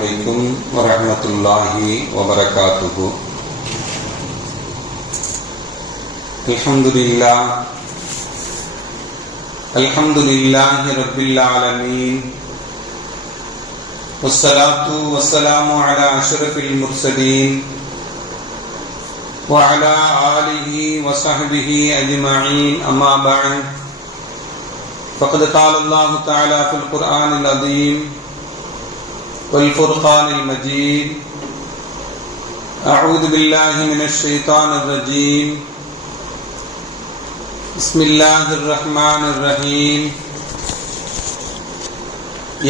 அலைக்கும் வரஹ்மத்துல்லாஹி வபரகாத்துஹு. அல்ஹம்துலில்லாஹி ரப்பில் ஆலமீன். வஸ்ஸலாத்து வஸ்ஸலாமு அலா அஷ்ரஃபில் முர்ஸலீன் வ அலா ஆலிஹி வ ஸஹ்பிஹி அஜ்மஈன். அம்மா பஅத். فقد قال الله تعالى في القرآن العظيم والفرقان المجيد: أعوذ بالله من الشيطان الرجيم. بسم الله الرحمن الرحيم.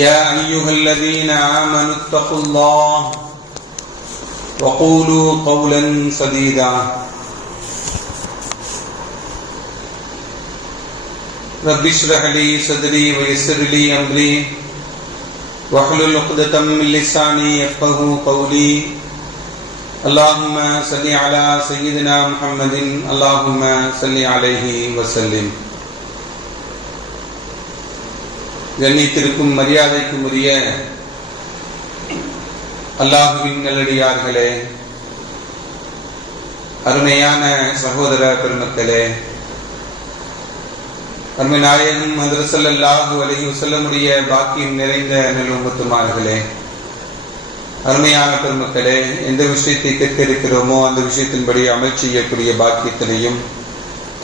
يا أيها الذين آمنوا اتقوا الله وقولوا قولا سديدا. رب اشرح لي صدري ويسر لي أمري واحلل عقدة من لساني يفقهوا قولي. اللهم صل على سيدنا محمد اللهم صل عليه وسلم. கண்ணியத்திற்கும் மரியாதைக்கும் உரிய அல்லாஹ்வின் நல்லடியார்களே, அருமையான சகோதர பெருமக்களே, அருமை நாயகம் ஹஜ்ரத் ஸல்லல்லாஹு அலைஹி வஸல்லமுடைய பாக்கியம் நிறைந்த நல்லும்மத்துமார்களே, அருமையான பெருமக்களே, எந்த விஷயத்தை கேட்க இருக்கிறோமோ அந்த விஷயத்தின்படி அமல் செய்யக்கூடிய பாக்கியத்தினையும்,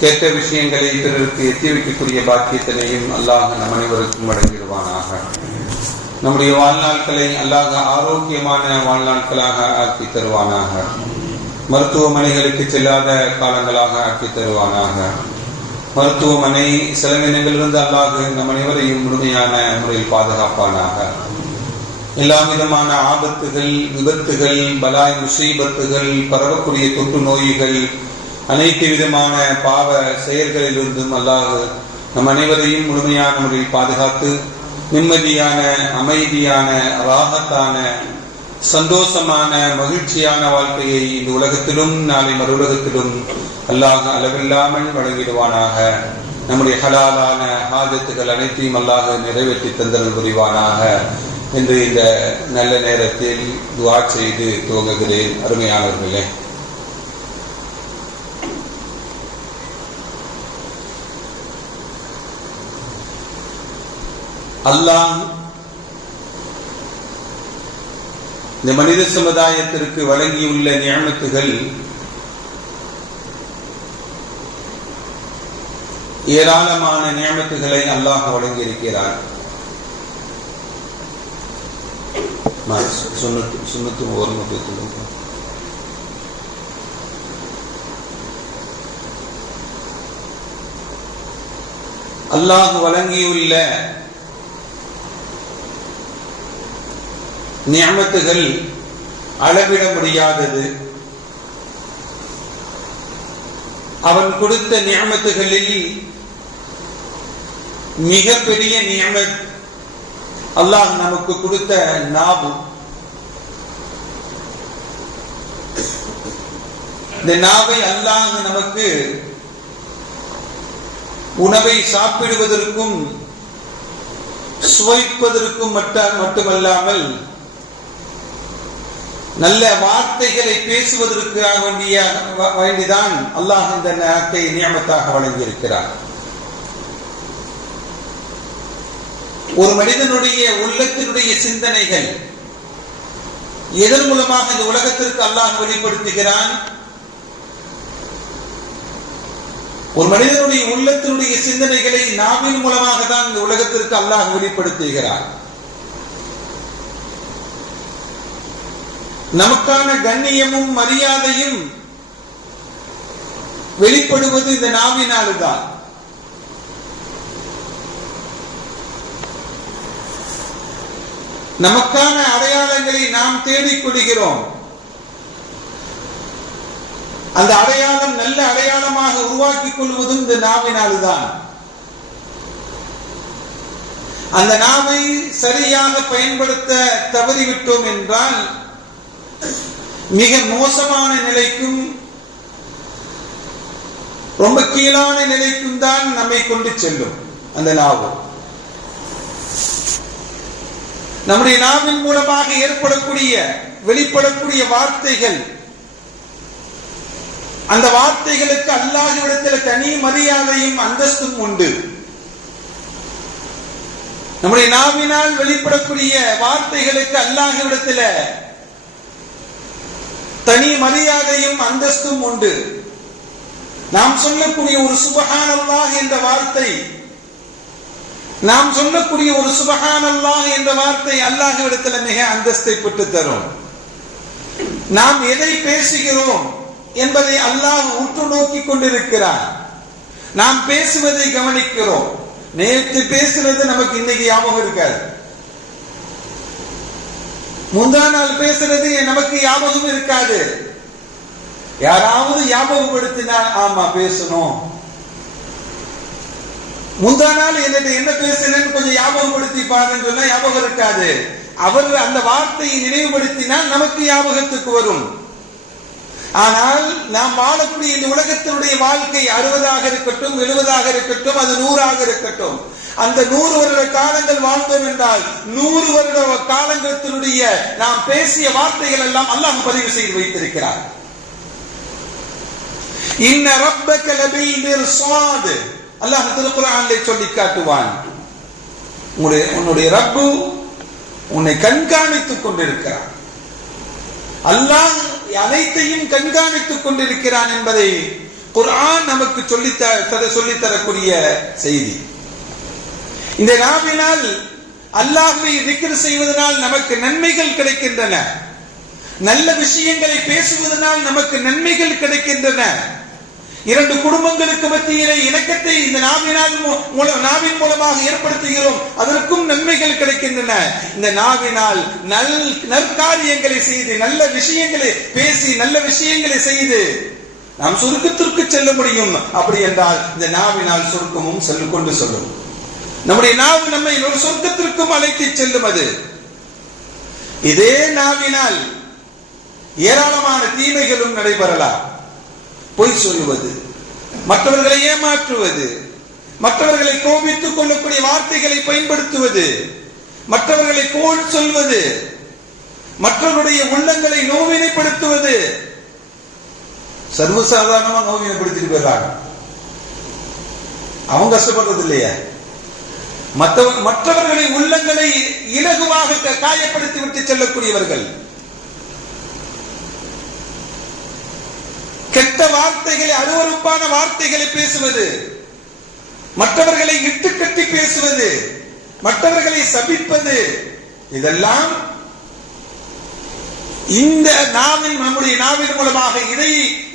கேட்ட விஷயங்களை பிறருக்கு எத்தி வைக்கக்கூடிய பாக்கியத்தினையும் அல்லாஹ் நம் அனைவருக்கும் வழங்கிடுவானாக. நம்முடைய வாழ்நாட்களை அல்லாஹ் ஆரோக்கியமான வாழ்நாட்களாக ஆக்கி தருவானாக. மருத்துவமனைகளுக்கு செல்லாத காலங்களாக ஆக்கி தருவானாக. மருத்துவமனை செலவினங்களிலிருந்து அல்லாஹ் நம் அனைவரையும் முழுமையான முறையில் பாதுகாப்பானாக. எல்லா விதமான ஆபத்துகள், விபத்துகள், பலாய் முசீபத்துகள், பரவக்கூடிய தொற்று நோய்கள், அனைத்து விதமான பாவ செயல்களிலிருந்தும் அல்லாஹ் நம் அனைவரையும் முழுமையான முறையில் பாதுகாத்து நிம்மதியான, அமைதியான, ராகத்தான, சந்தோஷமான, மகிழ்ச்சியான வாழ்க்கையை இந்த உலகத்திலும் நாளை மறு உலகத்திலும் அல்லாஹ் அளவில்லாமல் வழங்கிடுவானாக. நம்முடைய ஹலாலான ஹாஜத்துகள் அனைத்தையும் அல்லாஹ் நிறைவேற்றி தந்தல் புரிவானாக என்று இந்த நல்ல நேரத்தில் துஆ செய்து துவங்குகிறேன். அருமையானவர்களே, அல்லாஹ் இந்த மனித சமுதாயத்திற்கு வழங்கியுள்ள நிஅமத்துகள் ஏராளமான நிஅமத்துகளை அல்லாஹ் வழங்கி இருக்கிறார். அல்லாஹ் வழங்கியுள்ள நிஅமத்துகள் அளவிட முடியாதது. அவன் கொடுத்த நிஅமத்துகளில் மிகப்பெரிய நிஅமத் அல்லாஹ் நமக்கு கொடுத்த நாவு. இந்த நாவை அல்லாஹ் நமக்கு உணவை சாப்பிடுவதற்கும் சுவைப்பதற்கும் மட்டுமல்லாமல் நல்ல வார்த்தைகளை பேசுவதற்காக வேண்டிதான் அல்லாஹ் இந்த நாக்கை நியமத்தாக வழங்கியிருக்கிறார். ஒரு மனிதனுடைய உள்ளத்தினுடைய சிந்தனைகள் எதன் மூலமாக இந்த உலகத்திற்கு அல்லாஹ் வெளிப்படுத்துகிறான்? ஒரு மனிதனுடைய உள்ளத்தினுடைய சிந்தனைகளை நாவின் மூலமாக தான் இந்த உலகத்திற்கு அல்லாஹ் வெளிப்படுத்துகிறான். நமக்கான கண்ணியமும் மரியாதையும் வெளிப்படுவது இந்த நாவினால்தான். நமக்கான அடையாளங்களை நாம் தேடிக் கொள்கிறோம். அந்த அடையாளம் நல்ல அடையாளமாக உருவாக்கிக் கொள்வதும் இந்த நாவினால்தான். அந்த நாவை சரியாக பயன்படுத்த தவறிவிட்டோம் என்றால் மிக மோசமான நிலைக்கும் ரொம்ப கீழான நிலைக்கும் தான் நம்மை கொண்டு செல்லும் அந்த நாவு. நம்முடைய நாவின் மூலமாக ஏற்படக்கூடிய வெளிப்படக்கூடிய வார்த்தைகள், அந்த வார்த்தைகளுக்கு அல்லாஹ்விடத்தில் தனி மரியாதையும் அந்தஸ்தும் உண்டு. நம்முடைய நாவினால் வெளிப்படக்கூடிய வார்த்தைகளுக்கு அல்லாஹ்விடத்தில் தனி மரியாதையும் அந்தஸ்தும் உண்டு. நாம் சொல்லக்கூடிய ஒரு சுப்ஹானல்லாஹ் என்ற வார்த்தை, நாம் சொல்லக்கூடிய ஒரு சுப்ஹானல்லாஹ் என்ற வார்த்தை அல்லாஹ்விடத்தில் மிக அந்தஸ்தை பெற்று தரும். நாம் எதை பேசுகிறோம் என்பதை அல்லாஹ் உற்று நோக்கி கொண்டிருக்கிறார். நாம் பேசுவதை கவனிக்கிறோம். நேற்று பேசுறது நமக்கு இன்னைக்கு ஞாபகம் இருக்காது. முந்தா நாள் பேசுறது நமக்கு ஞாபகம் இருக்காது. யாராவது ஞாபகப்படுத்தினால் ஆமா பேசணும். முந்தா நாள் என்ன பேசுறேன்னு கொஞ்சம் ஞாபகப்படுத்தி பாருன்னு சொன்னா ஞாபகம் இருக்காது. அவர் அந்த வார்த்தையை நினைவுபடுத்தினால் நமக்கு ஞாபகத்துக்கு வரும். ஆனால் நாம் வாழக்கூடிய இந்த உலகத்தினுடைய வாழ்க்கை 60ஆக இருக்கட்டும், 70ஆக இருக்கட்டும், அது 100ஆக இருக்கட்டும், அந்த 100 வருட காலங்கள் வாழ்ந்தோம் என்றால் 100 வருட காலத்தினுடைய நாம் பேசிய வார்த்தைகள் எல்லாம் அல்லாஹ் பதிவு செய்து வைத்திருக்கிறார். இன்ன ரப்பக லபில் மிர்சாத், அல்லாஹ் திருக்குர்ஆனிலே சொல்லி காட்டுவான், உன்னுடைய ரப்பு உன்னை கண்காணித்துக் கொண்டிருக்கிறான். அல்லாஹ் அனைத்தையும் கண்காணித்துக் கொண்டிருக்கிறான் என்பதை குர்ஆன் நமக்கு சொல்லித்தரக்கூடிய செய்தி. இந்த நாவினால் அல்லாஹ்வை திக்ர் செய்வதனால் நமக்கு நன்மைகள் கிடைக்கின்றன. நல்ல விஷயங்களை பேசுவதனால் நமக்கு நன்மைகள் கிடைக்கின்றன. 2 குடும்பங்களுக்கு மத்தியிலே இணக்கத்தை இந்த நாவின் மூலமாக ஏற்படுத்துகிறோம், அதற்கும் நன்மைகள் கிடைக்கின்றன. இந்த நாவினால் நற்காரியங்களை செய்து, நல்ல விஷயங்களை பேசி, நல்ல விஷயங்களை செய்து நாம் சொர்க்கத்திற்கு செல்ல முடியும். அப்படி என்றால் இந்த நாவினால் சொர்க்கமும் கொண்டு செல்லும். நம்முடைய நாவு நம்மை ஒரு சொர்க்கத்திற்கும் அழைத்து செல்லும். அது இதே நாவினால் ஏராளமான தீமைகளும் நடைபெறலாம். பொய் சொல்லுவது, மற்றவர்களை ஏமாற்றுவது, மற்றவர்களை கோபித்துக் கொள்ளக்கூடிய வார்த்தைகளை பயன்படுத்துவது, மற்றவர்களை கோள் சொல்வது, மற்றவருடைய உள்ளங்களை நோவினைப்படுத்துவது, சர்வசாதாரணமா நோவினைப்படுத்திட்டு போயிடுறாங்க. அவங்க கஷ்டப்படுறது இல்லையா? மற்றவர்களை உள்ளங்களை இலகுவாக காயப்படுத்தி விட்டு செல்லக்கூடியவர்கள். கெட்ட வார்த்தைகளை, அருவருப்பான வார்த்தைகளை பேசுவது, மற்றவர்களை இட்டுக்கட்டி பேசுவது, மற்றவர்களை சபிப்பது, இதெல்லாம் இந்த நம்முடைய நாவின் மூலமாக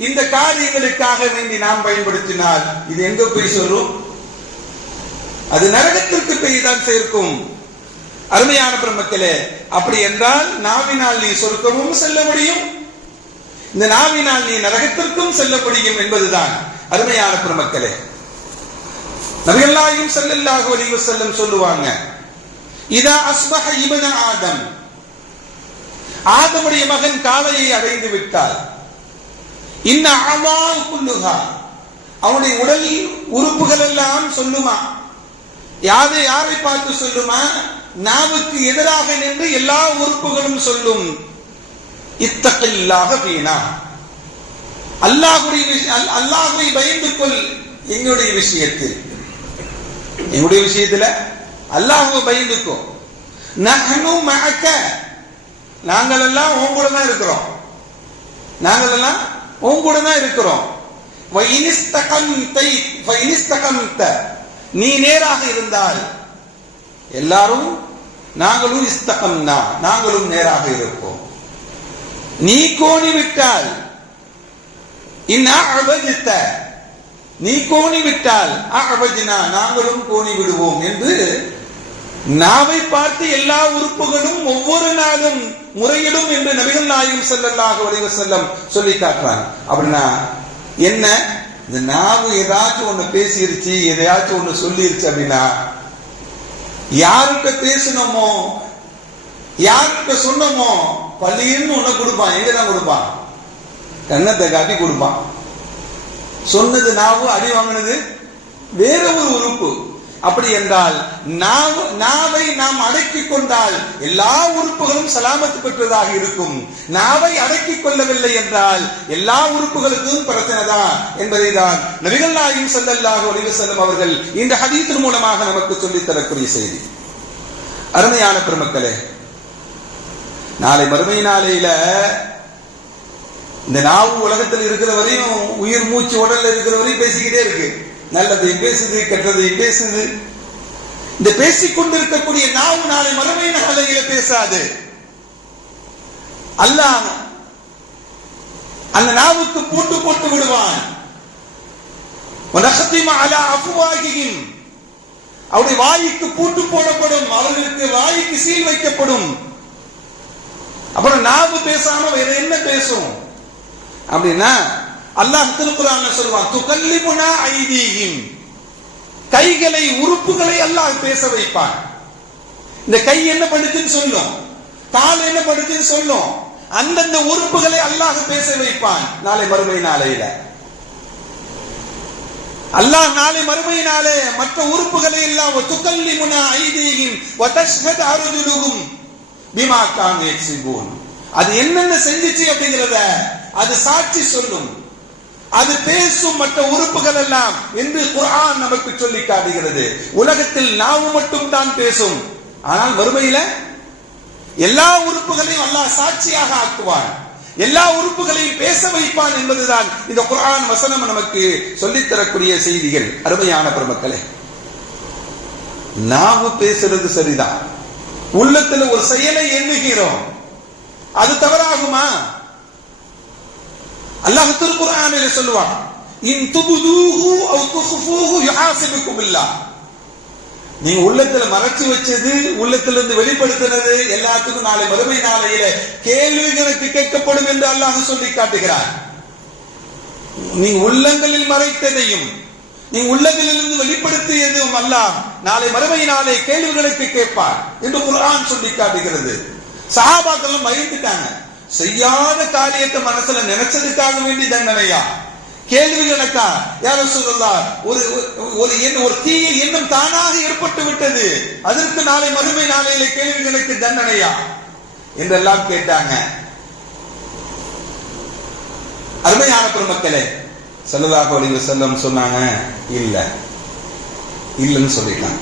இந்த காரியங்களுக்காக வேண்டி நாம் பயன்படுத்தினால் இது எங்க போய் சொல்லும்? அது நரகத்திற்கு போய் தான் சேர்க்கும். அருமையான பெருமக்களே, அப்படி என்றால் நாவினால் நீ சொர்க்கமும் செல்ல முடியும், இந்த நாவினால் நீ நரகத்திற்கும் செல்ல முடியும் என்பதுதான். அருமையான பெருமக்களே, நபிகள் நாயகம் ஸல்லல்லாஹு அலைஹி வஸல்லம் சொல்லுவாங்க, இதா அஸ்பஹ இப்னு ஆதம், ஆதமுடைய மகன் காலையை அடைந்து விட்டால், இன்ன அமால் குல்லுஹா, அவனுடைய உடல் உறுப்புகள் எல்லாம் சொல்லுமா. யாரை பார்த்து சொல்லுமா? நாவுக்கு எதிராக நின்று எல்லா உறுப்புகளும் சொல்லும், இத்தகில்லாஹ ஃபீனா, அல்லாஹ்வை பயந்து கொள் எங்களுடைய விஷயத்தில் அல்லாஹ்வை பயந்துக்கோ. நஹ்னு மஅக, நாங்கள் எல்லாம் உன் கூட தான் இருக்கிறோம், நாங்கள் எல்லாம் உன் கூட தான் இருக்கிறோம். வ இனிஸ்தகம்த, நீ நேராக இருந்தால் எல்லாரும் நாங்களும் இஸ்தகம்னா, நாங்களும் நேராக இருப்போம். நீ கோணி விட்டால் நீ கோணி விட்டால் நாங்களும் கோணி விடுவோம் என்று நாவை பார்த்து எல்லா உறுப்புகளும் ஒவ்வொரு நாளும் முறையிடும் என்று நபிகள் நாயகம் ஸல்லல்லாஹு அலைஹி வஸல்லம் சொல்லி காட்டுறாங்க. அப்படின்னா என்ன? இந்த நாவு ஏதாச்சும் ஒண்ணு பேசிருச்சு, எதையாச்சும் ஒண்ணு சொல்லிருச்சு அப்படின்னா, யாருக்கிட்ட பேசணுமோ, யாருக்கிட்ட சொன்னமோ, பள்ளின்னு ஒண்ணு கொடுப்பான். எங்கதான் கொடுப்பான்? கண்ணத்தை காட்டி கொடுப்பான். சொன்னது நாவு, அடி வாங்கினது வேற ஒரு உறுப்பு. அப்படி என்றால் நாவை நாம் அடக்கிக் கொண்டால் எல்லா உறுப்புகளும் சலாமத்து பெற்றதாக இருக்கும். நாவை அடக்கிக் கொள்ளவில்லை என்றால் எல்லா உறுப்புகளுக்கும் பிரச்சனை தான் என்பதை தான் நபிகள் நாயகம் ஸல்லல்லாஹு அலைஹி வஸல்லம் அவர்கள் இந்த ஹதீஸின் மூலமாக நமக்கு சொல்லித் தரக்கூடிய செய்தி. அருமையான பெருமக்களே, நாளை மறுமை நாளையில இந்த நாவு உலகத்தில் இருக்கிற வரையும் உயிர் மூச்சு உடல்ல இருக்கிற வரையும் பேசிக்கிட்டே இருக்கு. நல்லதையும் பேசுது, கெட்டதையும் பேசுது. இந்த பேசிக் கொண்டிருக்கக்கூடிய நாவு நாளை மறுமை நாளையில பேசாது. அல்லாஹ் அந்த நாவுக்கு பூட்டு போட்டு விடுவான். அவருடைய வாய்க்கு பூட்டு போடப்படும், அவர்களுக்கு வாய்க்கு சீல் வைக்கப்படும். அப்புறம் நாவு பேசாம வேற என்ன பேசும் அப்படின்னா, அல்லாஹ் திருக்குர்ஆன்ல சொல்வான், துகல்லிமுனா ஐதீஹிம், கைகளை உறுப்புகளை அல்லாஹ் பேச வைப்பான். இந்த கை என்ன பண்ணுதுன்னு சொல்லும், கால் என்ன பண்ணுதுன்னு சொல்லும். அந்தந்த உறுப்புகளை அல்லாஹ் பேச வைப்பான் நாளை மறுமை நாளையில. அல்லாஹ் நாளை மறுமை நாளே மற்ற உறுப்புகளை எல்லாம் துகல்லிமுனா ஐதீஹிம் வ தஷ்ஹது அர்ஜுலுஹும் பிமா கானூ யக்ஸிபூன், அது என்னென்ன செஞ்சிச்சு அப்படிங்கறத அது சாட்சி சொல்லும், அது பேசும் மற்ற உறுப்புகள் எல்லாம் என்று குர்ஆன் நமக்கு சொல்லி காட்டுகிறது. உலகத்தில் நாவு மட்டும் தான் பேசும், ஆனால் மறுமையில எல்லா உறுப்புகளையும் அல்லாஹ் சாட்சியாக ஆக்குவான், எல்லா உறுப்புகளையும் பேச வைப்பான் என்பதுதான் இந்த குர்ஆன் வசனம் நமக்கு சொல்லித் தரக்கூடிய செய்திகள். அருமையான பெருமக்களே, நாவு பேசுறது சரிதான், உள்ளத்துல ஒரு செயலை எண்ணுகிறோம், அது தவறாகுமா? அல்லாஹ் திருக்குர்ஆனிலே சொல்லுவான், இன் துபுதூஹு அவ் துக்ஃபூஹு யுஹாசிபுக்கும் பில்லாஹ், நீங்க உள்ளத்துல மறைச்சு வச்சது, உள்ளத்திலிருந்து வெளிப்படுத்தினது எல்லாத்துக்கும் நாளை மறுமை நாளையில கேள்விகளுக்கு கேட்கப்படும் என்று அல்லாஹ் சொல்லி காட்டுகிறார். நீங்க உள்ளங்களில் மறைத்ததையும் நீங்க உள்ளங்களிலிருந்து வெளிப்படுத்தியதும் அல்லாஹ் நாளை மறுமை நாளை கேள்விகளுக்கு கேட்பார் என்று குர்ஆன் சொல்லி காட்டுகிறது. சஹாபாக்கள் பயந்துட்டாங்க, செய்யாத காரியத்தை மனசுல நினைச்சதுக்காக வேண்டி தண்டனையா, கேள்வி கணக்கா யா ரசூலுல்லாஹ், ஒரு தீய எண்ணம் தானாக ஏற்பட்டு விட்டது, அதற்கு நாளை மறுமை நாளையில கேள்விகளுக்கு தண்டனையா என்றெல்லாம் கேட்டாங்க. அருமையான பெருமக்களே, ஸல்லல்லாஹு அலைஹி வஸல்லம் சொன்னாங்க, இல்லன்னு சொல்லிட்டாங்க.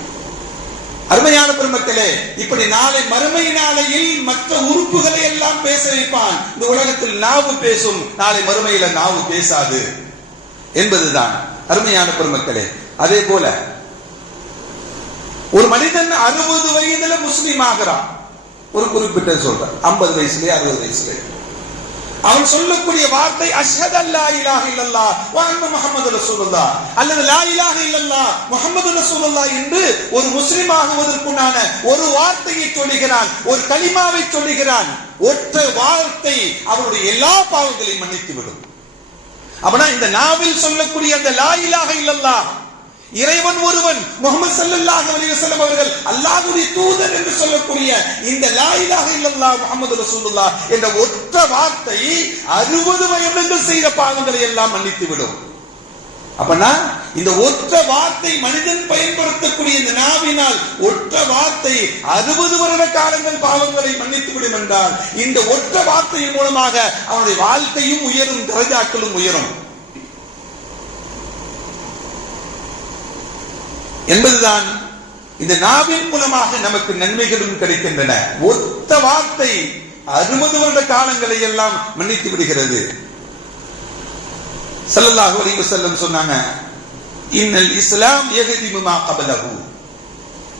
அருமையான பெருமக்களே, இப்படி நாளை மறுமை நாளையில் மற்ற உறுப்புகளை எல்லாம் பேச வைப்பான். இந்த உலகத்தில் நாவு பேசும், நாளை மறுமையில நாவு பேசாது என்பதுதான். அருமையான பெருமக்களே, அதே போல ஒரு மனிதன் 60 வயதுல முஸ்லீம் ஆகிறான், ஒரு குறிப்பிட்ட சொல்ற 50 வயசுலயே 60 வயசுலயே அவன் சொல்லக்கூடிய வார்த்தை அஷ்ஹது அல்லா இலாஹ இல்லல்லாஹ் வ அன்ன முஹம்மது ரசூலுல்லாஹ் அல்லது லா இலாஹ இல்லல்லாஹ் முஹம்மது ரசூலுல்லாஹ் என்று ஒரு முஸ்லிம் ஆகுவதற்குண்டான ஒரு வார்த்தையை சொல்லுகிறான், ஒரு கலிமாவை சொல்லுகிறான். ஒற்றை வார்த்தை அவருடைய எல்லா பாவங்களையும் மன்னித்து விடும். அப்படின்னா இந்த நாவில் சொல்லக்கூடிய அந்த லா இலாஹ இல்லல்லாஹ், இறைவன் ஒருவன், முஹம்மது ஸல்லல்லாஹு அலைஹி வஸல்லம் அவர்கள் அல்லாஹ்வுடைய தூதர் என்று சொல்லக்கூடிய இந்த லா இலாஹ இல்லல்லாஹ் முஹம்மது ரசூலுல்லாஹ் என்ற ஒற்றை வார்த்தை 60 வருடங்கள் செய்த பாவங்களை எல்லாம் மன்னித்து விடும். அப்பனா இந்த ஒற்றை வார்த்தை மனிதன் பயன்படுத்தக்கூடிய இந்த நாவினால் ஒற்றை வார்த்தை 60 வருட காலங்கள் பாவங்களை மன்னித்து விடும் என்றால், இந்த ஒற்றை வார்த்தையின் மூலமாக அவனுடைய வாழ்க்கையும் உயரும், தரஜாக்களும் உயரும் என்பதுதான் இந்த நாவின் மூலமாக நமக்கு நன்மைகளும் கிடைக்கின்றன. ஒத்த வார்த்தை 60 வருட காலங்களை எல்லாம் மன்னித்து விடுகிறது. ஸல்லல்லாஹு அலைஹி வஸல்லம் சொன்னாங்க, இன்னல் இஸ்லாம் யஹ்திமு மா கபலஹு,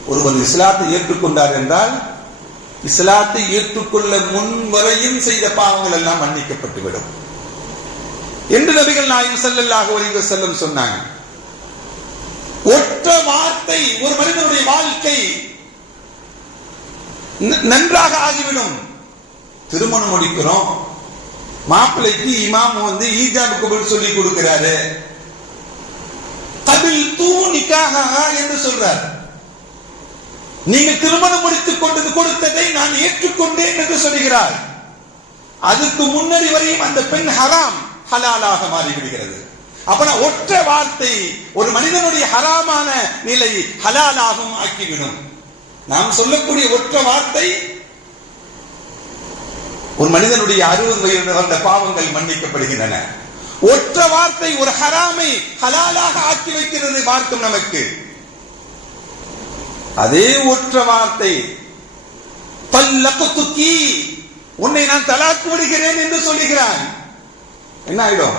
ஒருவர் இஸ்லாத்தை ஏற்றுக்கொண்டார் என்றால் இஸ்லாத்தை ஏற்றுக்கொள்ள முன் வரையும் செய்த பாவங்கள் எல்லாம் மன்னிக்கப்பட்டு விடும் என்று நபிகள் நாயகம் ஸல்லல்லாஹு அலைஹி வஸல்லம் சொன்னாங்க. ஒற்ற வார்த்தை ஒரு மனிதனுடைய வாழ்க்கை நன்றாக ஆகிவிடும். திருமணம் முடிக்கிறோம், மாப்பிள்ளைக்கு இமாம் ஈஜாபு கபூல் சொல்லி கொடுக்கிறாரு, கபில் தூ நிக்காஹ என்று சொல்றார். நீங்கள் திருமணம் முடித்துக் கொண்டது கொடுத்ததை நான் ஏற்றுக்கொண்டேன் என்று சொல்கிறார். அதுக்கு முன்னறி வரையும் அந்த பெண் ஹராம் ஹலாலாக மாறிவிடுகிறது. அப்ப ஒற்ற வார்த்தை ஒரு மனிதனுடைய ஹராமான நிலை ஹலாலாகவும் ஆக்கிவிடும். நாம் சொல்லக்கூடிய ஒற்ற வார்த்தை ஒரு மனிதனுடைய 60 வயது வந்த பாவங்கள் மன்னிக்கப்படுகின்றன. ஒற்ற வார்த்தை ஒரு ஹராமை ஹலாலாக ஆக்கி வைக்கிறது மார்க்கம் நமக்கு. அதே ஒற்ற வார்த்தை தல்லக்துகி, உன்னை நான் தலாக்கு விடுகிறேன் என்று சொல்லுகிறான். என்ன ஆயிடும்?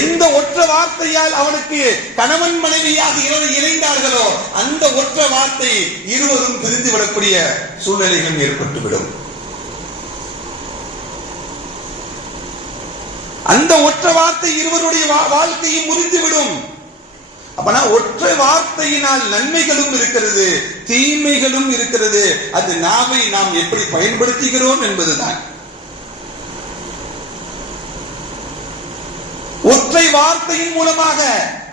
எந்த ஒற்ற வார்த்தையால் அவனுக்கு கணவன் மனைவியாக இணைந்தார்களோ அந்த ஒற்ற வார்த்தை இருவரும் பிரிந்து விடக்கூடிய சூழ்நிலைகள் ஏற்பட்டுவிடும். அந்த ஒற்ற வார்த்தை இருவருடைய வாழ்க்கையை முறிந்துவிடும். அப்பனா ஒற்றை வார்த்தையினால் நன்மைகளும் இருக்கிறது, தீமைகளும் இருக்கிறது. அது நாவை நாம் எப்படி பயன்படுத்துகிறோம் என்பதுதான். ஒற்றை வார்த்தையின் மூலமாக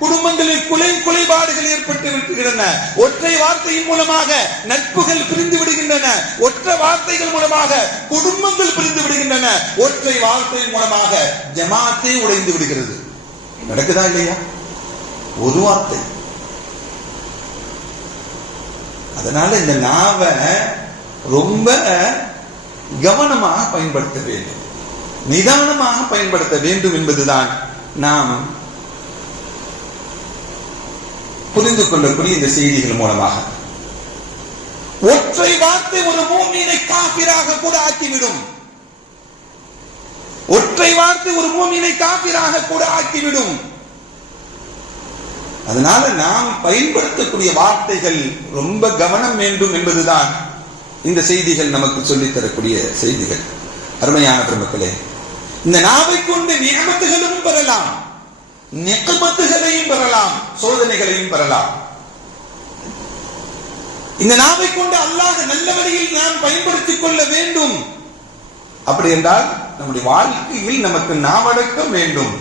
குடும்பங்களில் குலைபாடுகள் ஏற்பட்டு விடுகின்றன. ஒற்றை வார்த்தையின் மூலமாக நட்புகள் பிரிந்து விடுகின்றன. ஒற்றை வார்த்தைகள் மூலமாக குடும்பங்கள் பிரிந்து விடுகின்றன. ஒற்றை வார்த்தையின் மூலமாக ஜமாத்தே உடைந்து விடுகிறது. நடக்குதா இல்லையா? ஒரு வார்த்தை. அதனால இந்த நாவை ரொம்ப கவனமாக பயன்படுத்த வேண்டும், நிதானமாக பயன்படுத்த வேண்டும் என்பதுதான் நாம் புரிந்து கொள்ளக்கூடிய இந்த செய்திகள் மூலமாக. ஒற்றை வார்த்தை ஒரு மூமினை காபிராக கூட ஆக்கிவிடும். ஒற்றை வார்த்தை ஒரு மூமினை காபிராக கூட ஆக்கிவிடும். அதனால நாம் பயன்படுத்தக்கூடிய வார்த்தைகள் ரொம்ப கவனம் வேண்டும் என்பதுதான் இந்த செய்திகள் நமக்கு சொல்லித் தரக்கூடிய செய்திகள். அருமையான பெருமக்களே, இந்த நாவை கொண்டு நியமத்துகளும் பெறலாம், நிகமத்துகளையும் பெறலாம், சோதனைகளையும் பெறலாம். இந்த நாவை கொண்டு அல்லாஹ் நல்ல வழியில் நாம் பயன்படுத்திக் கொள்ள வேண்டும். அப்படி என்றால் நம்முடைய வாழ்க்கையில் நமக்கு நாவடக்கம் வேண்டும்.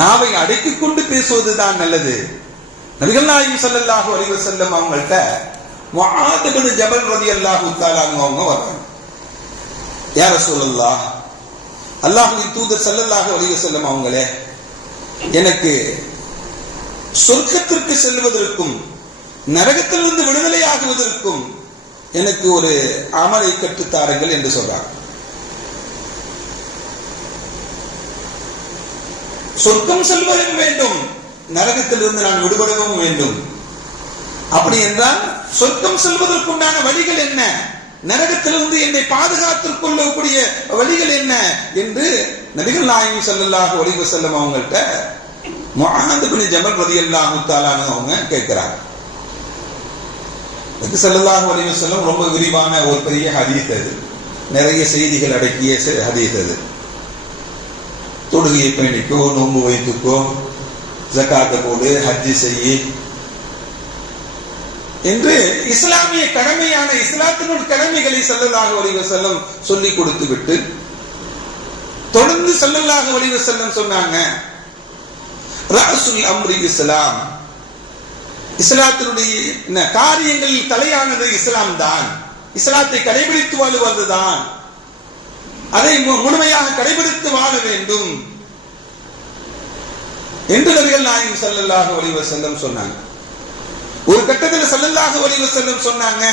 நாவை அடக்கிக் கொண்டு பேசுவதுதான் நல்லது. நபிகள் நாயகம் ஸல்லல்லாஹு அலைஹி வஸல்லம் அவங்கள்ட்ட முஆத் இப்னு ஜபல் ரலியல்லாஹு தஆலா அவங்க வர்றாங்க. யா ரசூலல்லாஹ், அல்லாஹ்வின் தூதர் ஸல்லல்லாஹு அலைஹி வஸல்லம் அவங்களே, எனக்கு சொர்க்கத்திற்கு செல்வதற்கும் நரகத்திலிருந்து விடுதலை ஆகுவதற்கும் எனக்கு ஒரு அமலை கற்றுத்தாருங்கள் என்று சொல்றாங்க. சொர்க்கம் செல்வதும் வேண்டும், நரகத்திலிருந்து நான் விடுபடவும் வேண்டும். அப்படி என்றால் சொர்க்கம் செல்வதற்குண்டான வழிகள் என்ன, நரகத்திலிருந்து என்னை பாதுகாத்துக் கொள்ளக்கூடிய வழிகள் என்ன என்று நபிகள் நாயகம் ஸல்லல்லாஹு அலைஹி வஸல்லம் அவங்கள்ட்ட முஆத் இப்னு ஜபல் ரலியல்லாஹு தஆலா அவங்க கேட்கிறாங்க. நபி ஸல்லல்லாஹு அலைஹி வஸல்லம் ரொம்ப விரிவான ஒரு பெரிய ஹதீஸ் அது, நிறைய செய்திகள் அடக்கிய ஹதீஸ் அது. தொழுகையை பேணிக்கோ, நோன்பு வைத்துக்கோ, ஜகாத்தை போடு, ஹஜ்ஜி செய்யி என்று இஸ்லாமிய கடமையான இஸ்லாத்தினுடைய கடமைகளை ஸல்லல்லாஹு அலைஹி வஸல்லம் சொல்லி கொடுத்து விட்டு தொடர்ந்து ஸல்லல்லாஹு அலைஹி வஸல்லம் சொன்னாங்க, ரஅசுல் அம்ரி இஸ்லாம், இஸ்லாத்தினுடைய காரியங்களில் தலையானது இஸ்லாம் தான், இஸ்லாத்தை கடைபிடித்து வாழுவதுதான், அதை முழுமையாக கடைபிடித்து வாழ வேண்டும் என்று நபிகள் நாயகம் ஸல்லல்லாஹு அலைஹி வஸல்லம் சொன்னாங்க. ஒரு கட்டத்தில் ஸல்லல்லாஹு அலைஹி வஸல்லம் சொன்னாங்க,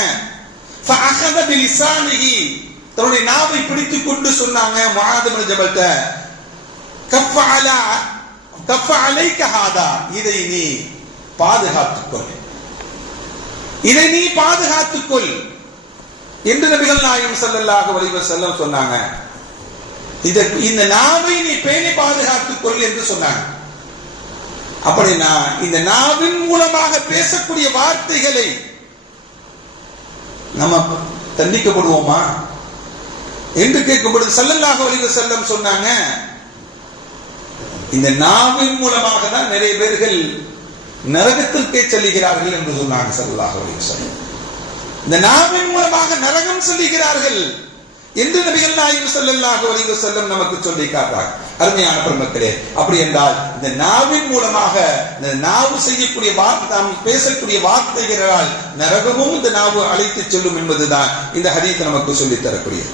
ஃபஅഖத பிலிசானிஹி, தன்னுடைய நாவை பிடித்துக் கொண்டு சொன்னாங்க முஆத் இப்னு ஜபல்ட்ட, கஃப அலைக ஹாதா, இதை நீ பாதுகாத்துக்கொள், இதை நீ பாதுகாத்துக்கொள் என்று நபிகள் நாயகம் ஸல்லல்லாஹு அலைஹி வஸல்லம் சொன்னாங்க. இந்த நாவை நீ பேணி பாதுகாத்துக் கொள் என்று சொன்னாங்க. அப்படின்னா இந்த நாவின் மூலமாக பேசக்கூடிய வார்த்தைகளை நம்ம தண்டிக்கப்படுவோமா என்று கேட்கப்படுது. ஸல்லல்லாஹு அலைஹி வஸல்லம் சொன்னாங்க, இந்த நாவின் மூலமாக தான் நிறைய பேர்கள் நரகத்திற்கே செல்லுகிறார்கள் என்று சொன்னாங்க ஸல்லல்லாஹு அலைஹி வஸல்லம். இந்த நாவின் மூலமாக நரகம் செல்லுகிறார்கள் என்று நபிகள் நாயகம் ஸல்லல்லாஹு அலைஹி வஸல்லம் நமக்கு சொல்லி காட்டுறாங்க. அருமையான பெருமக்களே, அப்படி என்றால் இந்த நாவின் மூலமாக, இந்த நாவு செய்யக்கூடிய நாம் பேசக்கூடிய வார்த்தைகளால் நரகமும் இந்த நாவு அழைத்து செல்லும் என்பதுதான் இந்த ஹதீஸ் நமக்கு சொல்லித் தரக்கூடியது.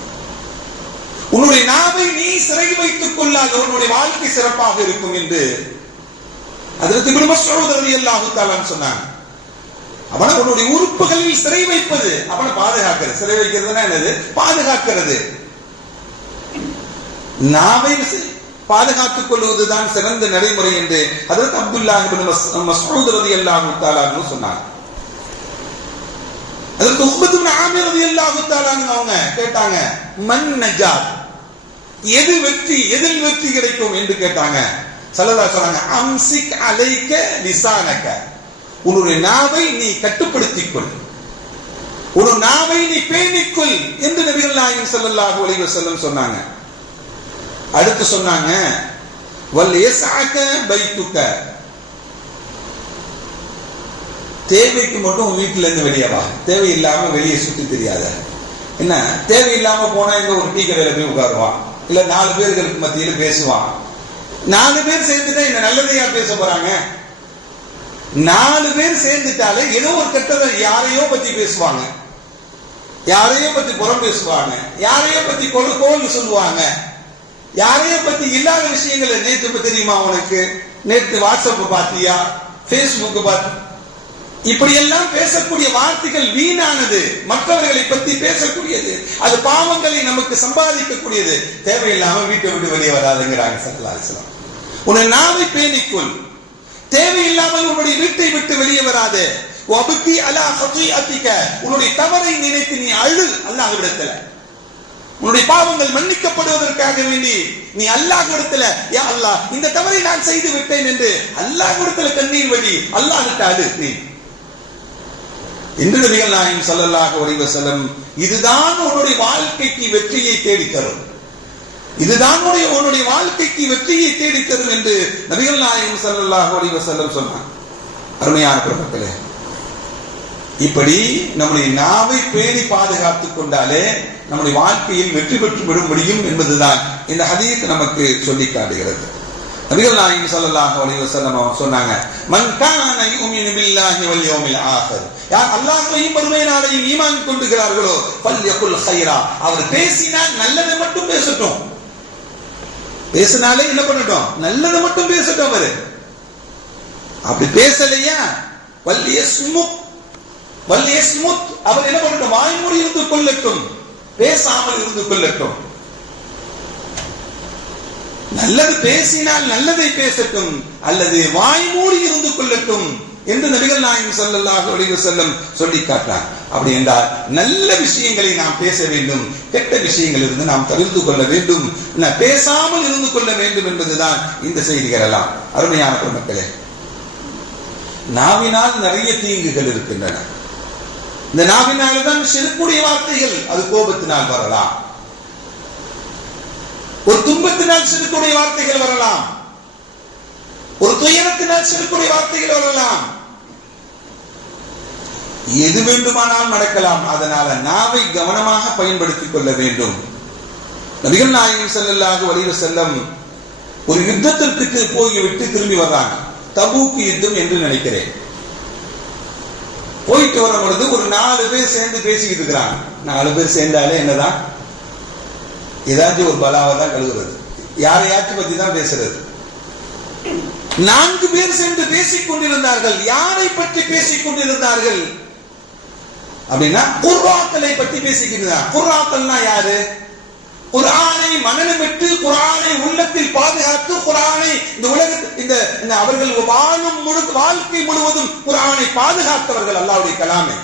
உன்னுடைய நாவை நீ சிறை வைத்துக் கொள்ளாத உன்னுடைய வாழ்க்கை சிறப்பாக இருக்கும் என்று ஹஜ்ரத் இப்னு மஸ்ஊத் ரலியல்லாஹு தஆலா சொன்னாங்க, அவனை உன்னுடைய உறுப்புகளில் சிறை வைப்பது, அவனை பாதுகாக்கிறது. சிறை வைக்கிறதுனா என்னது? பாதுகாக்கிறது. நாவை பாதுகாத்துக் கொள்வதுதான் சிறந்த நடைமுறை என்று ஹஜ்ரத் அப்துல்லாஹ் இப்னு மஸ்ஊத் ரலியல்லாஹு தஆலா சொன்னாங்க. ஹஜ்ரத் உக்பத் இப்னு ஆமிர் ரலியல்லாஹு தஆலா அவங்க கேட்டாங்க, மன் நஜாத், எது வெற்றி, எதில் வெற்றி கிடைக்கும் என்று கேட்டாங்க. ஸல்லல்லாஹு அலைஹி சொன்னாங்க, அம்சிக் அலைக லிசானக, உன்னுடைய நாவை நீ கட்டுப்படுத்திக் கொள், ஒரு நாவை நீ பேணிக்கொள் என்று நபிகள் நாயகம் ஸல்லல்லாஹு அலைஹி வஸல்லம் சொன்னாங்க. அடுத்து சொன்னாங்க, வல் யஸ்அக பைத்துக, தேவைக்கு மட்டும் வீட்டுல இருந்து வெளியே வா, தேவையில்லாம வெளியே சுத்தி தெரியாத. என்ன தேவையில்லாம போனா இங்க ஒரு டீ கடையில போய் உட்காருவான், இல்ல 4 பேர்களுக்கு மத்தியில பேசுவான். 4 பேர் சேர்ந்துட்டா இந்த நல்லதையா பேச போறாங்க? 4 பேர் சேர்ந்துட்டாலே ஏதோ ஒரு கெட்டதை யாரையோ பத்தி பேசுவாங்க, யாரையோ பத்தி புறம் பேசுவாங்க, யாரையோ பத்தி கோல் சொல்லுவாங்க, யாரையோ பத்தி இல்லாத விஷயங்களை. நேற்று தெரியுமா உனக்கு, நேற்று வாட்ஸ்அப் பாத்தியா, பேஸ்புக் பார்த்து, இப்படி எல்லாம் பேசக்கூடிய வார்த்தைகள் வீணானது, மற்றவர்களை பத்தி பேசக்கூடியது, அது பாவங்களை நமக்கு சம்பாதிக்கக்கூடியது. தேவையில்லாம வீட்டை விட்டு வெளியே வராதுங்கிறாங்க ஸல்லல்லாஹு அலைஹி வஸல்லம். உன்னை நாவை பேணிக்கொள், தேவையில்லாமல் உன்னுடைய வீட்டை விட்டு வெளியே வராதே. வபகி அலா ஹதீஅத்திக, உன்னுடைய தவறை நினைத்து நீ அழு அல்லாஹ்விடத்துல. உன்னுடைய பாவங்கள் மன்னிக்கப்படுவதற்காக வேண்டி நீ அல்லாஹ்விடத்துல, யா அல்லாஹ் இந்த தவறை நான் செய்து விட்டேன் என்று அல்லாஹ்விடத்துல கண்ணீர் வடி, அல்லாஹ்விட்ட அழு நீ என்று நபிகள் நாயகம் ஸல்லல்லாஹு அலைஹி வஸல்லம். இதுதான் உன்னுடைய வாழ்க்கைக்கு வெற்றியை தேடி தரும், இதுதான் உன்னுடைய வாழ்க்கைக்கு வெற்றியை தேடி தரும் என்று நபிகள் நாயகம் ஸல்லல்லாஹு அலைஹி வஸல்லம் சொன்னார். அருமையான பெருமக்களே, இப்படி நம்முடைய நாவை பேணி பாதுகாத்துக் கொண்டாலே நம்முடைய வாழ்க்கையில் வெற்றி பெற்று விட முடியும் என்பதுதான் இந்த ஹதீஸ் நமக்கு சொல்லி காட்டுகிறது. நபிகள் நாயகம் ஸல்லல்லாஹு அலைஹி வஸல்லம் சொன்னாங்க, மன் கான யுமினு பில்லாஹி வல் யௌமில் ஆகிர், யார் அல்லாஹ்வையும் மறுமை நாளையும் ஈமான் கொண்டிருக்கிறார்களோ ஃபல்யகுல் கைரா, அவர் பேசினால் நல்லதை மட்டும் பேசட்டும். பேசினாலே என்ன பண்ணட்டும்? நல்லதை மட்டும் பேசட்டும். அவரு அப்படி பேசலையா வல் யஸ்முத், அவர் என்ன பண்ணட்டும்? வாய்மொழி இருந்து கொள்ளட்டும், பேசாமல் இருந்து கொள்ளட்டும். நல்லது பேசினால் நல்லதை பேசட்டும், அல்லது வாய்மூடி இருந்து கொள்ளட்டும் என்று நபிகள் நாயகம் ஸல்லல்லாஹு அலைஹி வஸல்லம் சொல்லி காட்டார். அப்படி என்றால் நல்ல விஷயங்களை நாம் பேச வேண்டும், கெட்ட விஷயங்கள் இருந்து நாம் தவிர்த்து கொள்ள வேண்டும், பேசாமல் இருந்து கொள்ள வேண்டும் என்பதுதான் இந்த செய்திகள் எல்லாம். அருமையான பெருமக்களே, நாவினால் நிறைய தீங்குகள் இருக்கின்றன. இந்த நாவினால் தான் சிறுக்குடைய வார்த்தைகள், அது கோபத்தினால் வரலாம், ஒரு துன்பத்தினால் சிறுக்குடைய வார்த்தைகள் வரலாம், ஒரு துயரத்தினால் சிறுக்குடைய வார்த்தைகள் வரலாம், எது வேண்டுமானால் நடக்கலாம். அதனால நாவை கவனமாக பயன்படுத்திக் கொள்ள வேண்டும். நபிகள் நாயகம் ஸல்லல்லாஹு அலைஹி வஸல்லம் ஒரு யுத்தத்திற்கு போய்விட்டு திரும்பி வர்றாங்க. தபூக் யுத்தம் என்று நினைக்கிறேன். போயிட்டு வரும் பொழுது ஒரு 4 பேர் சேர்ந்து பேசிக்கிட்டு இருக்கிறாங்க. 4 பேர் சேர்ந்தாலே என்னதான், ஏதாச்சும் ஒரு பலாவை தான் கழுவுறது, யாரையாச்சும் பத்தி தான் பேசுறது. 4 பேர் சேர்ந்து பேசிக் கொண்டிருந்தார்கள். யாரை பற்றி பேசிக் கொண்டிருந்தார்கள் அப்படின்னா, குர்ஆக்களை பற்றி பேசிக்கிட்டு. குர்ஆக்கள்னா யாரு? குர்ஆனை மனனமிட்டு, குர்ஆனை உள்ளத்தில் பாதுகாத்து, குர்ஆனை இந்த உலகத்தில் இந்த அவர்கள் வாழும் வாழ்க்கை முழுவதும் குர்ஆனை பாதுகாத்தவர்கள். அல்லாஹ்வுடைய கலாமை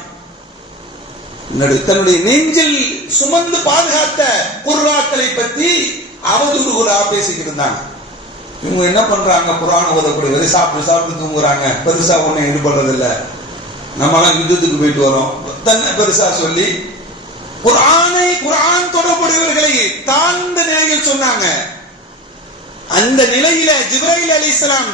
தன்னுடைய நெஞ்சில் சுமந்து பாதுகாத்த குர்ஆக்களை பற்றி அவதூறுகளா பேசிக்கிட்டு இருந்தாங்க. இவங்க என்ன பண்றாங்க? குர்ஆன் ஓதக்கூடிய சாப்பிட்டு தூங்குறாங்க, பெருசா ஒன்னும் ஈடுபடுறது இல்ல. நம்மளாம் யுத்தத்துக்கு போயிட்டு வரோம் தன்னை பெருசா சொல்லி குர்ஆன் தொடர்புடையவர்களை தாழ்ந்த நிலையில் சொன்னாங்க. அந்த நிலையில ஜிப்ரீல் அலைஹிஸ்ஸலாம்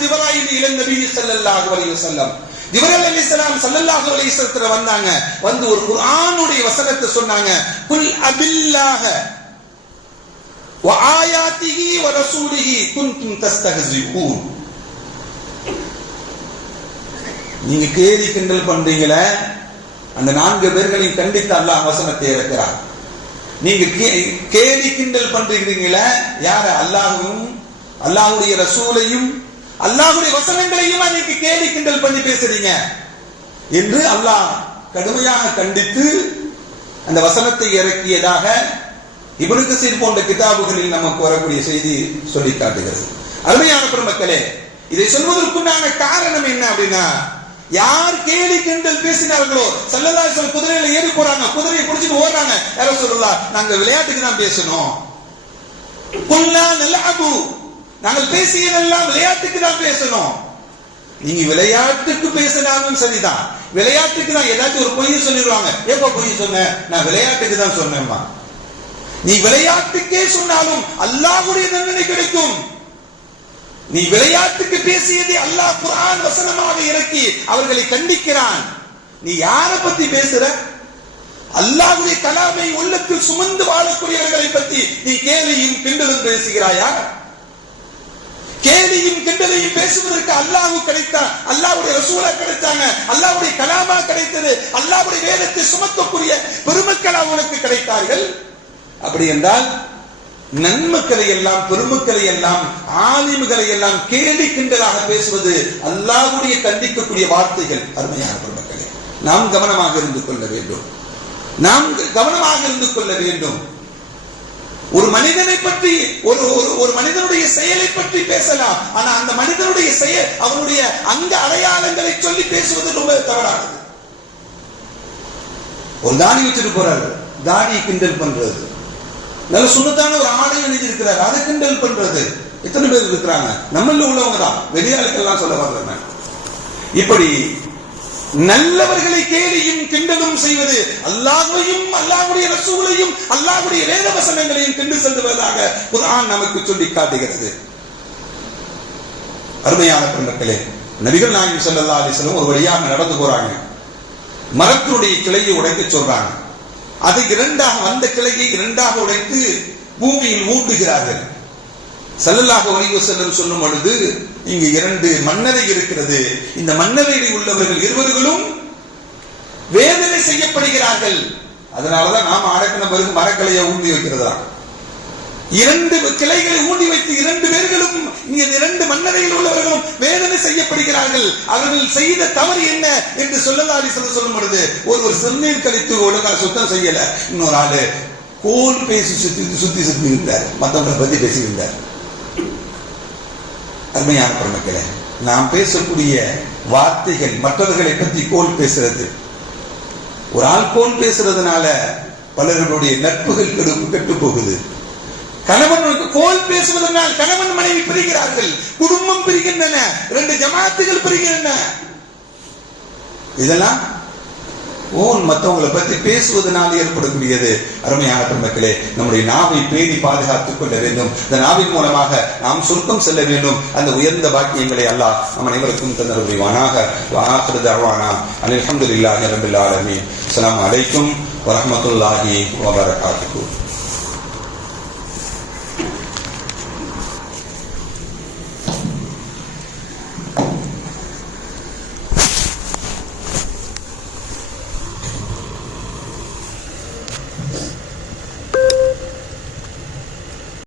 ஜிப்ரீல் இல நபி ஸல்லல்லாஹு அலைஹி வஸல்லம், ஜிப்ரீல் அலைஹிஸ்ஸலாம் ஸல்லல்லாஹு அலைஹி வஸல்லம் வந்தாங்க. வந்து ஒரு குர்ஆனுடைய வசனத்தை சொன்னாங்க. குல் அபில்லாஹ வ ஆயாத்திஹி வ ரசூலிஹி குன்தும் தஸ்தஹ்சிஊன். நீங்க கேலி கிண்டல் பண்றீங்களே, அந்த 4 பேர்களையும் கண்டித்து அல்லாஹ் வசனத்தை இறக்கிறார். நீங்க கேலி கிண்டல் பண்றீங்களே, யார? அல்லாஹ்வும் அல்லாஹ்வுடைய ரசூலையும் அல்லாஹ்வுடைய வசனங்களையும் நீங்க கேலி கிண்டல் பண்ணி பேசுறீங்க என்று அல்லாஹ் கடுமையாக கண்டித்து அந்த வசனத்தை இறக்கியதாக இப்னு கஸீர் போன்ற கிதாபுகளில் நமக்கு வரக்கூடிய செய்தி சொல்லி காட்டுகிறது. அருமையான பெருமக்களே, இதை சொல்வதற்குண்டான காரணம் என்ன அப்படின்னா, யார் கேலி கிண்டல் பேசினார்களோ ஸல்லல்லாஹு அலைஹி வஸல்லம் குதிரையில ஏறி போறாங்க, குதிரையை பிடிச்சிட்டு ஓடுறாங்க. யா ரசூலுல்லாஹ், நாங்க விளையாட்டுக்கு தான் பேசணும். குல்லா நல்அபு, நாங்கள் பேசியதெல்லாம் விளையாட்டுக்கு தான் பேசணும். நீங்க விளையாட்டுக்கு பேசினாலும் சரிதான், விளையாட்டுக்கு தான் ஏதாச்சும் ஒரு பொய் சொல்லிடுவாங்க. எப்ப பொய் சொன்ன? நான் விளையாட்டுக்கு தான் சொன்னேம்மா. நீ விளையாட்டுக்கே சொன்னாலும் அல்லாஹ்வுடைய தண்டனை கிடைக்கும். நீ விளையாட்டுக்கு பேசியதை அல்லாஹ் குர்ஆன் வசனமாக இறக்கி அவர்களை கண்டிக்கிறான். நீ யாரை பத்தி பேசுற? அல்லாஹ்வுடைய கலாமை உள்ளத்தில் சுமந்து வாழக்கூடியவர்களை பத்தி நீ கேலியும் கிண்டலும் பேசுகிறாயா? கேலியும் கிண்டலையும் பேசுவதற்கு அல்லாஹ் கிடைத்தான், அல்லாஹ்வுடைய ரசூலா கிடைத்தாங்க, அல்லாஹ்வுடைய கலாமா கிடைத்தது, அல்லாஹ்வுடைய வேதத்தை சுமக்கக்கூடிய பெருமக்கள் அவனுக்கு கிடைத்தார்கள். அப்படி என்றால் நன்மக்களை எல்லாம் பெருமக்களை எல்லாம் ஆலிம்களை எல்லாம் கேலி கிண்டலாக பேசுவது அல்லாஹ்வுடைய கண்டிக்கக்கூடிய வார்த்தைகள். அருமையான பெருமக்களே, நாம் கவனமாக இருந்து கொள்ள வேண்டும், நாம் கவனமாக இருந்து கொள்ள வேண்டும். ஒரு மனிதனை பற்றி ஒரு மனிதனுடைய செயலை பற்றி பேசலாம், ஆனா அந்த மனிதனுடைய செயல் அவனுடைய அங்க அடையாளங்களை சொல்லி பேசுவது ரொம்ப தவறானது. ஒரு தாடி வச்சுட்டு போறாரு, தாடி கிண்டல் பண்றது, நல்ல சுண்ணத்தான ஒரு ஆடை அணிஞ்சிருக்கிறார், அதை கிண்டல் பண்றது எத்தனை பேர் இருக்கிறாங்க? நம்மள உள்ளவங்க தான், வெளியாளுக்கெல்லாம் சொல்ல வர்றேன். இப்படி நல்லவர்களை கேலியும் கிண்டலும் செய்வது அல்லாஹ்வையும் அல்லாஹ்வுடைய ரசூலையும் அல்லாஹ்வுடைய வேத வசனங்களையும் கிண்டு செல்வதாக குர்ஆன் நமக்கு சொல்லி காட்டுகிறது. அருமையான பெருமக்களே, நபிகள் நாயகம் ஸல்லல்லாஹு அலைஹி வஸல்லம் ஒரு வழியாக நடந்து போறாங்க. மரத்தினுடைய கிளையை உடைக்க சொல்றாங்க. அது இரண்டாக வந்த கிளையை இரண்டாக உடைத்து பூமியில் ஊட்டுகிறார்கள். ஸல்லல்லாஹு அலைஹி வஸல்லம் சொல்லும் பொழுது, இங்கு இரண்டு மன்னரை இருக்கிறது, இந்த மன்னரையில் உள்ளவர்கள் இருவர்களும் வேதனை செய்யப்படுகிறார்கள். அதனாலதான் நாம் அடக்கின பிறகு மரக்கிளையை ஊண்டி வைக்கிறதா. இரண்டு கிளைகளை ஊண்டி வைத்து இரண்டு பேர்களும் இங்க இரண்டு மன்னரையில் உள்ளவர்களும் வேதனை செய்யப்படுகிறார்கள். அவர்கள் செய்த தவறு என்ன என்று ஸல்லல்லாஹு அலைஹி வஸல்லம் சொல்லும் பொழுது, ஒருவர் சிறுநீர் கழித்து ஒழுங்காக சுத்தம் செய்யல, இன்னொரு ஆளு கோல் பேசி சுத்தி இருந்தார், மற்றவங்களை பத்தி பேசியிருந்தார். அருமையான பெருமக்களே, நாம் பேசக்கூடிய வார்த்தைகள் மற்றவர்களை பற்றி கோல் பேசுறது, ஒரு ஆள் கோல் பேசுறதுனால பலர்களுடைய நட்புகள் கெட்டு போகுது. கணவனுக்கு கோல் பேசுவதனால் கணவன் மனைவி பிரிகிறார்கள், குடும்பம் பிரிகின்றன, இரண்டு ஜமாத்துகள் பிரிகின்றன. இதெல்லாம் கோல் மற்றவங்களை பற்றி பேசுவதனால் ஏற்படக்கூடியது. அருமையான பெருமக்களே, நம்முடைய நாவை பேணி பாதுகாத்துக் கொள்ள வேண்டும். இந்த நாவின் மூலமாக நாம் சொர்க்கம் செல்ல வேண்டும். அந்த உயர்ந்த பாக்கியங்களை அல்லாஹ் நம் அனைவருக்கும் தந்தருள்வானாக. வஆகிரு தஅவானா அல்ஹம்துலில்லாஹி ரப்பில் ஆலமீன். அஸ்ஸலாமு அலைக்கும் வரஹ்மத்துல்லாஹி வபரகாத்துஹு.